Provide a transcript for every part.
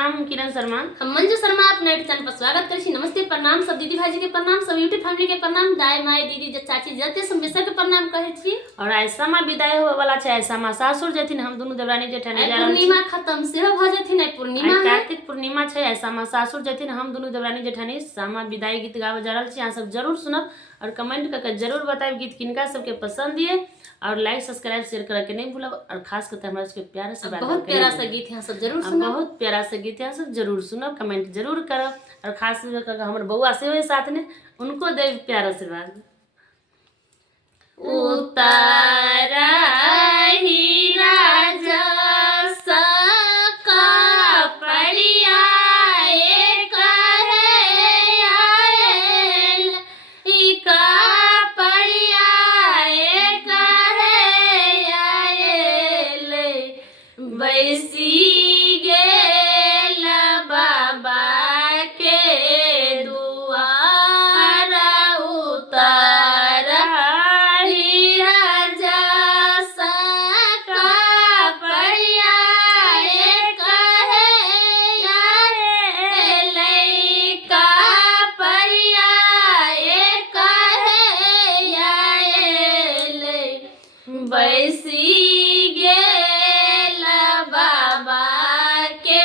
प्रणाम हम किरण शर्मा। हम मंजू शर्मा अपने चैनल पर स्वागत करै छी। नमस्ते प्रणाम सब दीदी भाई जी के प्रणाम, सब यूट्यूब फैमिली के प्रणाम, दाई माई दीदी चाची जते सब बेसर के प्रणाम कहै छी। और ऐसा में विदाई होवे वाला छै, ऐसा में सासुर जथिन, हम दोनों देवरानी जेठानी जा रहल छी। पूर्णिमा खत्म सेहो भ जथिन, पूर्णिमा है कार्तिक पूर्णिमा छै, ऐसा में सासुर जथिन, हम दोनों देवरानी जेठानी सामा विदाई गीत गावे जा रहल छी। अहाँ सब जरूर सुनब और कमेंट करके जरूर बताएब गीत किनका सबके पसंद है, और लाइक सब्सक्राइब शेयर करे के नहीं भूलब। और खास करके हमरा सबके प्यार से बहुत प्यारा सा गीत है, सब जरूर सुनब। बहुत प्यारा सा गीत है, सब जरूर सुनब, कमेंट जरूर करब। और खास करके हमर बउआ से साथ ने उनको दे प्यार आशीर्वाद। उतारा ही राजा सका पड़िया एक है आयल, इका पड़िया एक है आयल, बैसी गेल बाबा के दुआर उतारा ही राजा सका पड़िया एक है आयल, इका पड़िया एक है आयल, बैसी गेल बाबा के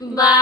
बाय।